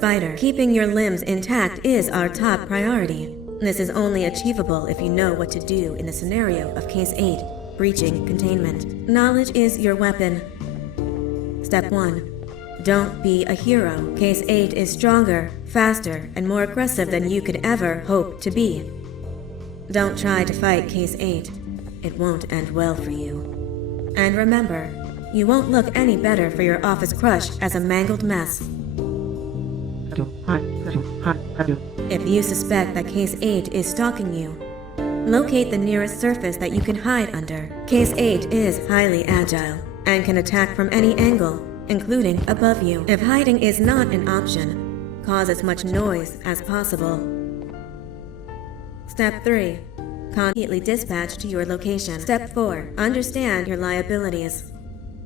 Spider, keeping your limbs intact is our top priority. This is only achievable if you know what to do in the scenario of Case 8, breaching containment. Knowledge is your weapon. Step 1. Don't be a hero. Case 8 is stronger, faster, and more aggressive than you could ever hope to be. Don't try to fight Case 8. It won't end well for you. And remember, you won't look any better for your office crush as a mangled mess. If you suspect that Case 8 is stalking you, locate the nearest surface that you can hide under. Case 8 is highly agile and can attack from any angle, including above you. If hiding is not an option, cause as much noise as possible. Step 3. Immediately dispatch to your location. Step 4. Understand your liabilities.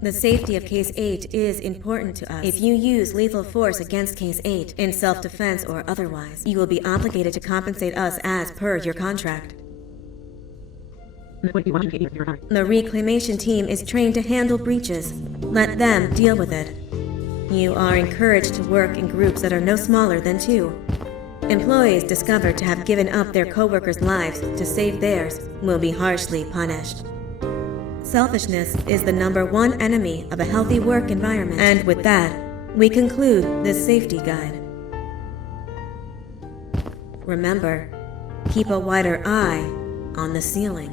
The safety of Case 8 is important to us. If you use lethal force against Case 8, in self-defense or otherwise, you will be obligated to compensate us as per your contract. The reclamation team is trained to handle breaches. Let them deal with it. You are encouraged to work in groups that are no smaller than 2. Employees discovered to have given up their co-workers' lives to save theirs will be harshly punished. Selfishness is the #1 enemy of a healthy work environment. And with that, we conclude this safety guide. Remember, keep a wider eye on the ceiling.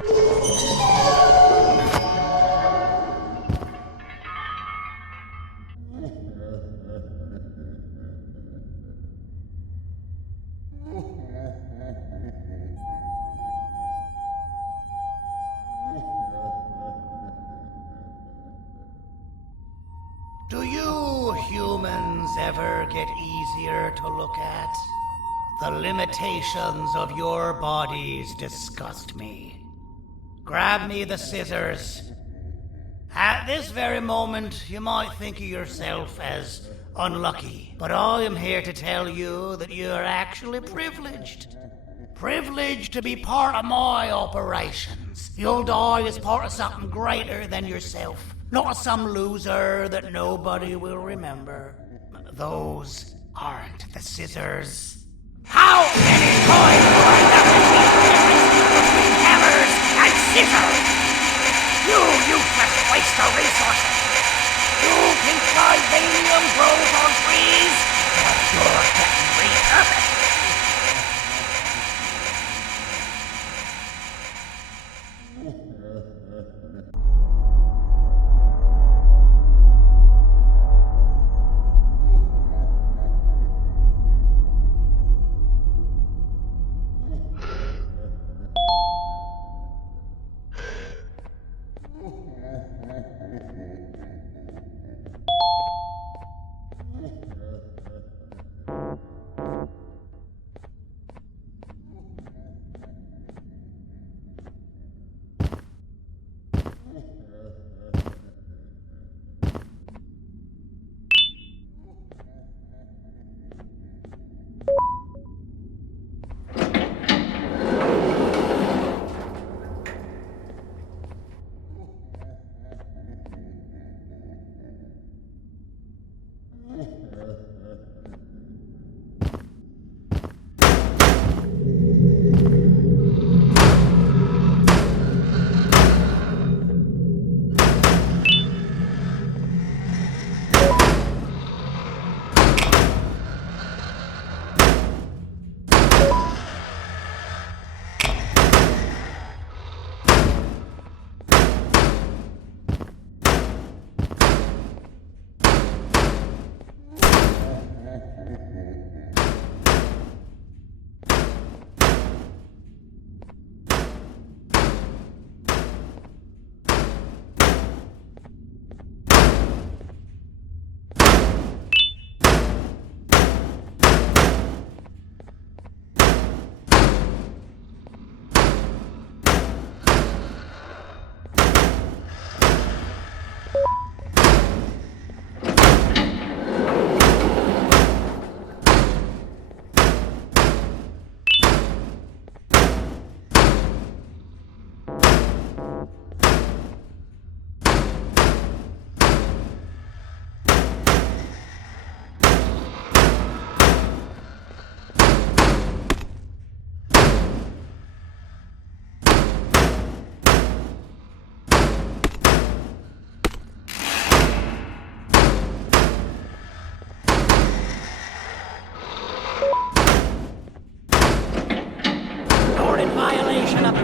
Do you humans ever get easier to look at? The limitations of your bodies disgust me. Grab me the scissors. At this very moment, you might think of yourself as unlucky, but I am here to tell you that you are actually privileged. Privileged to be part of my operations. You'll die as part of something greater than yourself, not some loser that nobody will remember. Those aren't the scissors. How many times do I have to teach the difference between hammers and scissors? You useless waste of resources! You think vibranium grows on trees? But you're getting repurposed!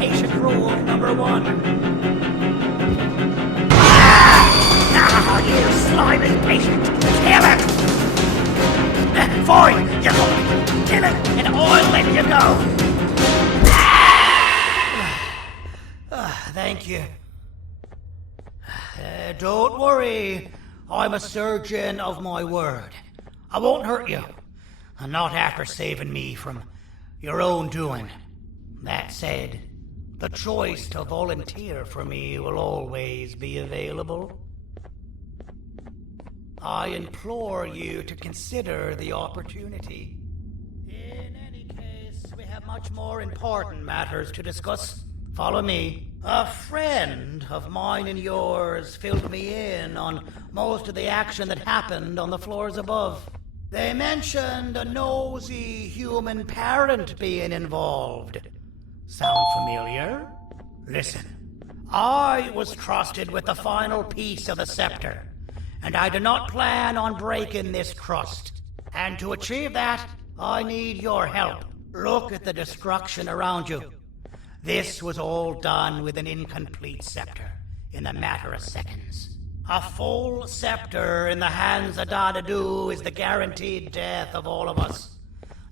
Patient rule number 1. Ah, you slimy patient! Kill him! Fine, you go! Kill him, and I'll let you go! Thank you. Don't worry. I'm a surgeon of my word. I won't hurt you. And not after saving me from your own doing. That said, the choice to volunteer for me will always be available. I implore you to consider the opportunity. In any case, we have much more important matters to discuss. Follow me. A friend of mine and yours filled me in on most of the action that happened on the floors above. They mentioned a nosy human parent being involved. Sound familiar? Listen, I was trusted with the final piece of the scepter, and I do not plan on breaking this trust. And to achieve that, I need your help. Look at the destruction around you. This was all done with an incomplete scepter in a matter of seconds. A full scepter in the hands of Dadadu is the guaranteed death of all of us.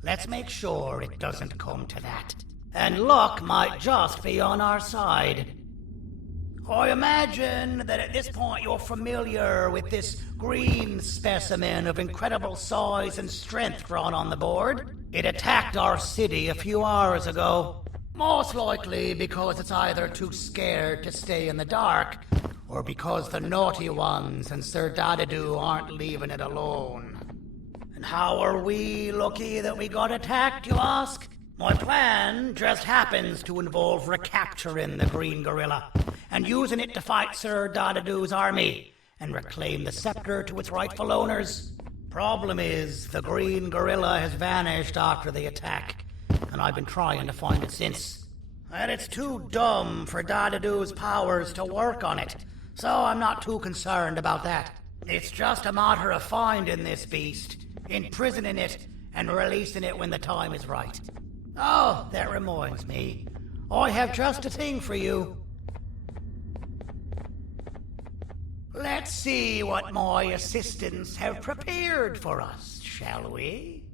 Let's make sure it doesn't come to that. And luck might just be on our side. I imagine that at this point you're familiar with this green specimen of incredible size and strength drawn on the board. It attacked our city a few hours ago. Most likely because it's either too scared to stay in the dark, or because the naughty ones and Sir Dadadu aren't leaving it alone. And how are we lucky that we got attacked, you ask? My plan just happens to involve recapturing the green gorilla and using it to fight Sir Dadadu's army and reclaim the scepter to its rightful owners. Problem is, the green gorilla has vanished after the attack, and I've been trying to find it since. And it's too dumb for Dadadu's powers to work on it, so I'm not too concerned about that. It's just a matter of finding this beast, imprisoning it, and releasing it when the time is right. Oh, that reminds me. I have just a thing for you. Let's see what my assistants have prepared for us, shall we?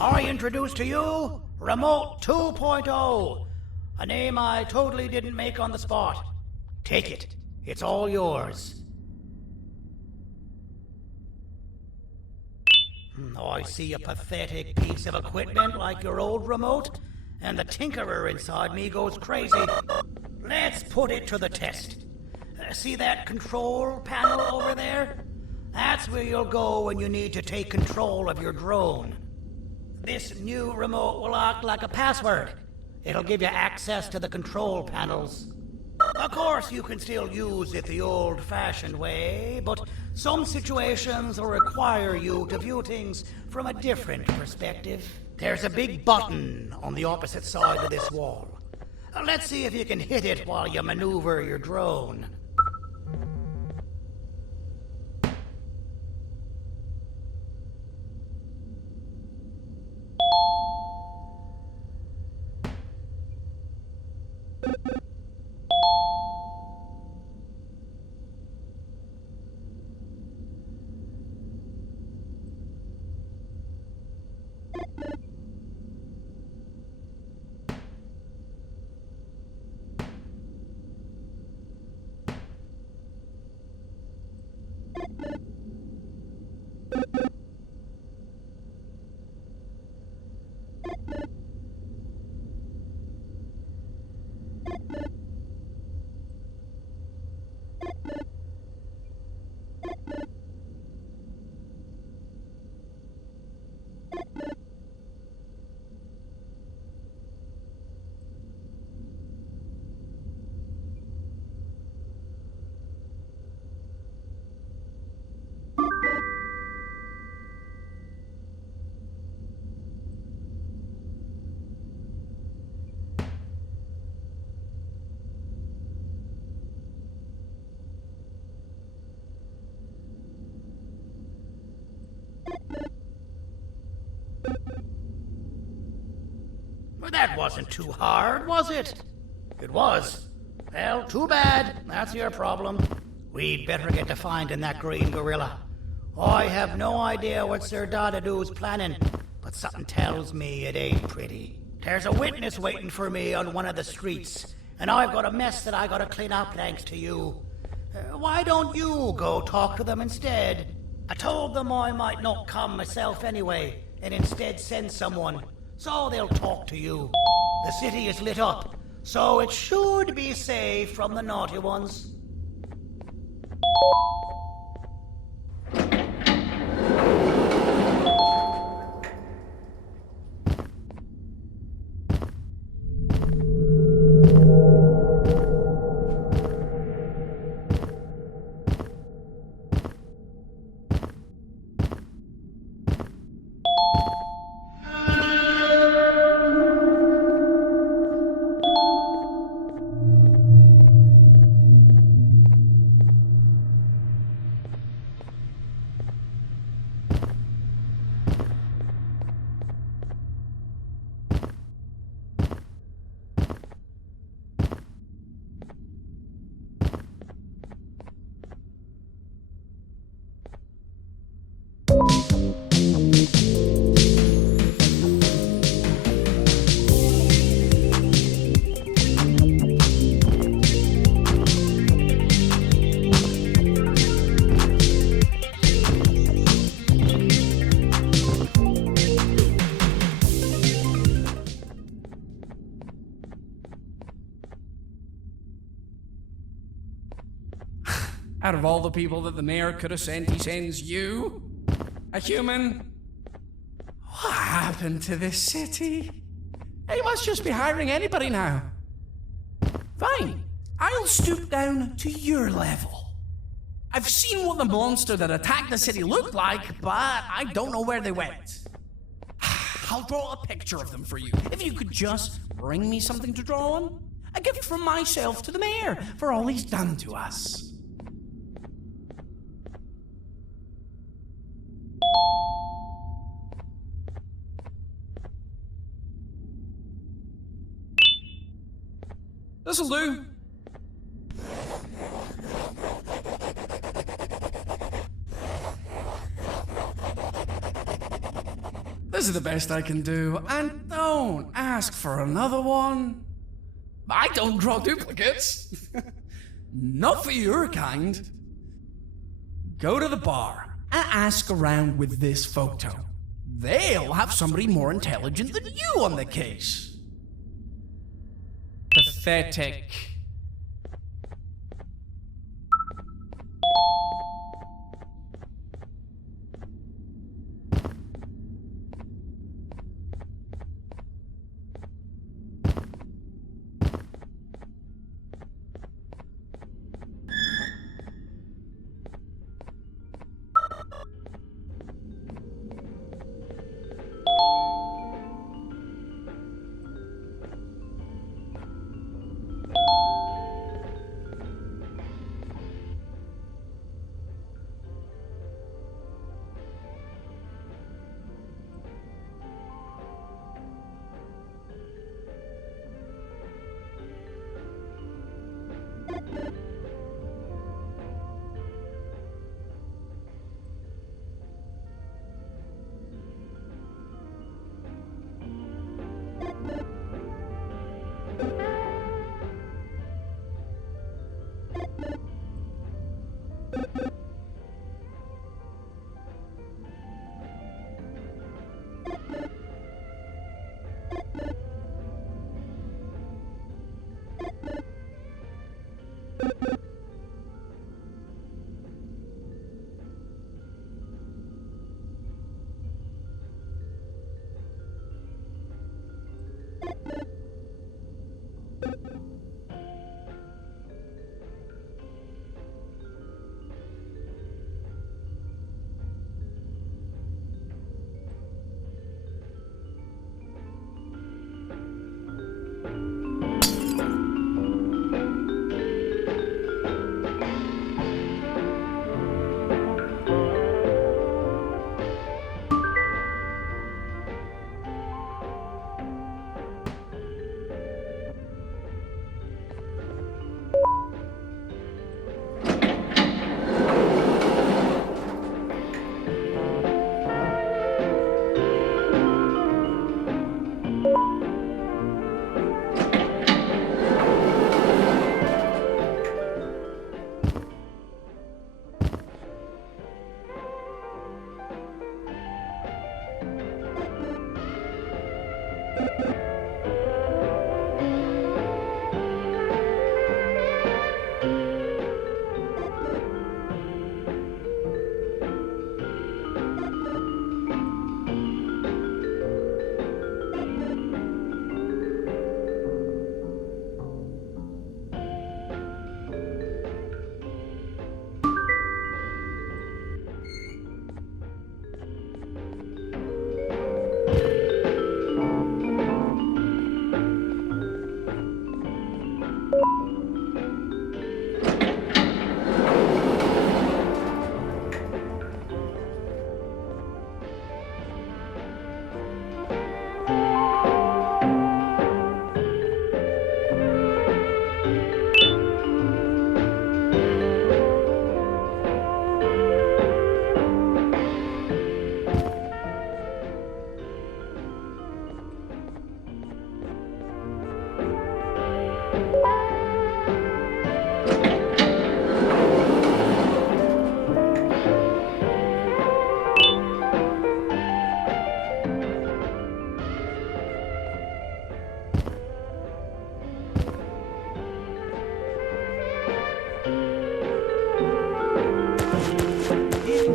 I introduce to you Remote 2.0, a name I totally didn't make on the spot. Take it. It's all yours. I see a pathetic piece of equipment like your old remote, and the tinkerer inside me goes crazy. Let's put it to the test. See that control panel over there? That's where you'll go when you need to take control of your drone. This new remote will act like a password. It'll give you access to the control panels. Of course, you can still use it the old-fashioned way, but some situations will require you to view things from a different perspective. There's a big button on the opposite side of this wall. Let's see if you can hit it while you maneuver your drone. Well, that wasn't too hard, was it? It was. Well, too bad. That's your problem. We'd better get to finding that green gorilla. I have no idea what Sir Dadadu's planning, but something tells me it ain't pretty. There's a witness waiting for me on one of the streets, and I've got a mess that I gotta clean up thanks to you. Why don't you go talk to them instead? I told them I might not come myself anyway, and instead send someone, so they'll talk to you. The city is lit up, so it should be safe from the naughty ones. Out of all the people that the mayor could have sent, he sends you? A human? What happened to this city? He must just be hiring anybody now. Fine, I'll stoop down to your level. I've seen what the monster that attacked the city looked like, but I don't know where they went. I'll draw a picture of them for you. If you could just bring me something to draw on. A gift from myself to the mayor for all he's done to us. This'll do. This is the best I can do, and don't ask for another one. I don't draw duplicates. Not for your kind. Go to the bar and ask around with this photo. They'll have somebody more intelligent than you on the case. Pathetic.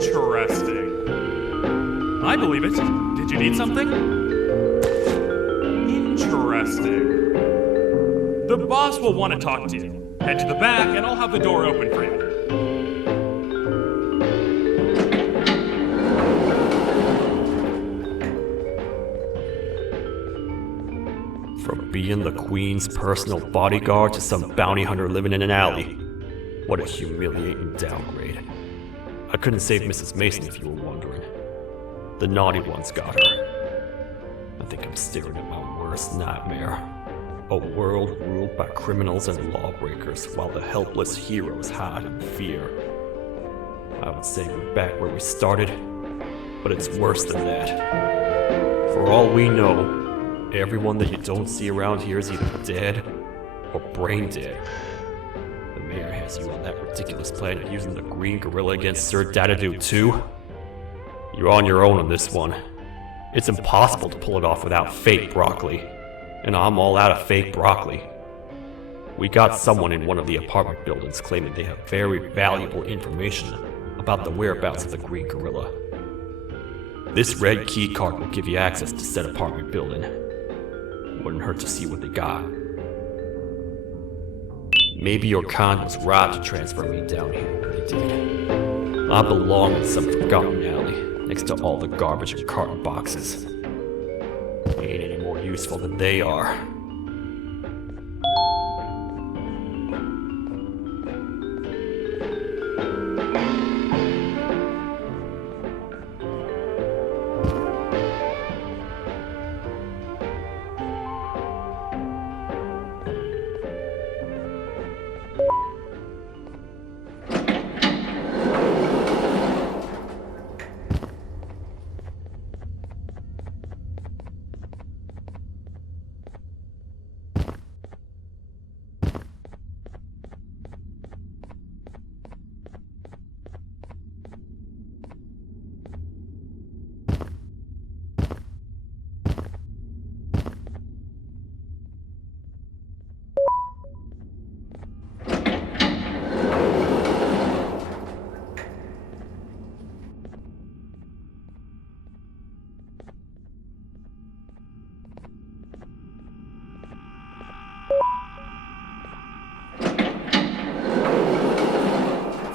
Interesting. I believe it. Did you need something? Interesting. The boss will want to talk to you. Head to the back and I'll have the door open for you. From being the Queen's personal bodyguard to some bounty hunter living in an alley. What a humiliating downgrade. I couldn't save Mrs. Mason if you were wondering. The naughty ones got her. I think I'm staring at my worst nightmare. A world ruled by criminals and lawbreakers while the helpless heroes hide in fear. I would say we're back where we started, but it's worse than that. For all we know, everyone that you don't see around here is either dead or brain dead. The mayor has you on that ridiculous plan of using the green gorilla against Sir Dadadoo too? You're on your own on this one. It's impossible to pull it off without fake broccoli. And I'm all out of fake broccoli. We got someone in one of the apartment buildings claiming they have very valuable information about the whereabouts of the green gorilla. This red key card will give you access to said apartment building. Wouldn't hurt to see what they got. Maybe your kind was right to transfer me down here when they did. I belong in some forgotten alley, next to all the garbage and carton boxes. Ain't any more useful than they are.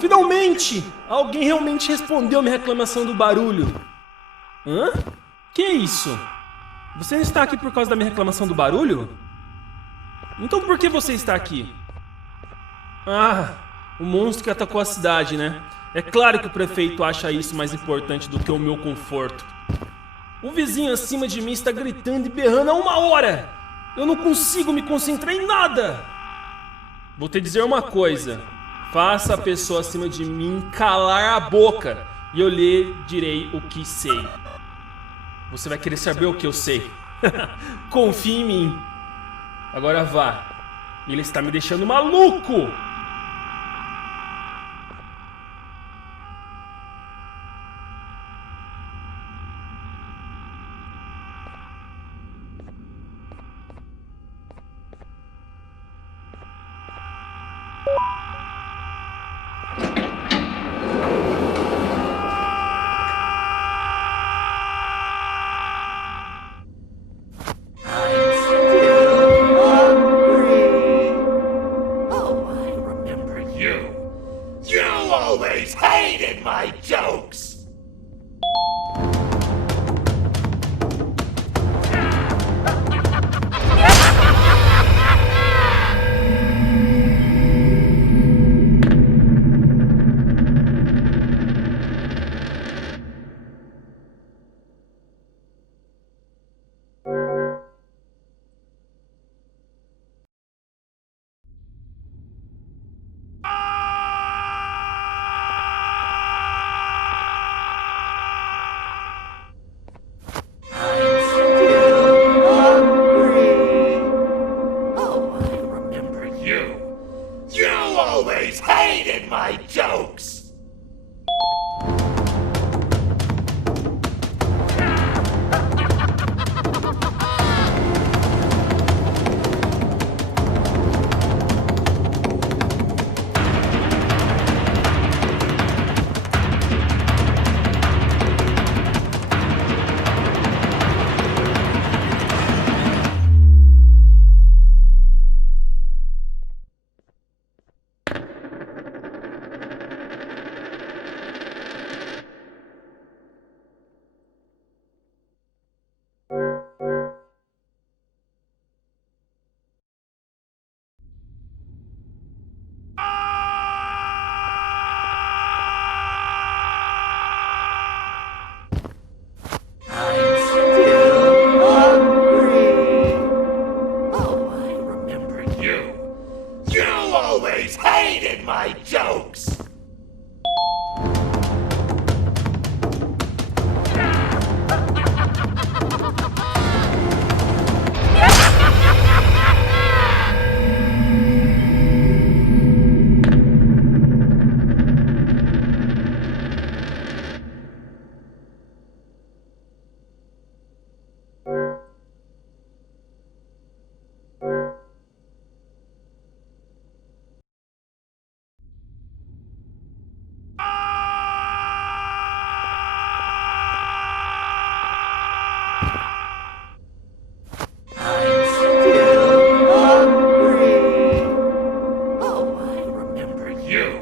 Finalmente! Alguém realmente respondeu minha reclamação do barulho. Hã? Que isso? Você não está aqui por causa da minha reclamação do barulho? Então por que você está aqui? Ah, o monstro que atacou a cidade, né? É claro que o prefeito acha isso mais importante do que o meu conforto. O vizinho acima de mim está gritando e berrando há 1 hora! Eu não consigo me concentrar em nada! Vou te dizer uma coisa. Faça a pessoa acima de mim calar a boca e eu lhe direi o que sei. Você vai querer saber o que eu sei. Confie em mim. Agora vá. Ele está me deixando maluco! always hated my jokes! I'm still hungry. Oh, I remember you.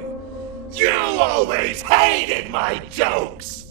You always hated my jokes.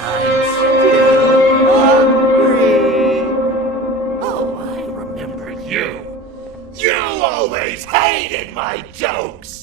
I'm still hungry. Oh, I remember you. You always hated my jokes.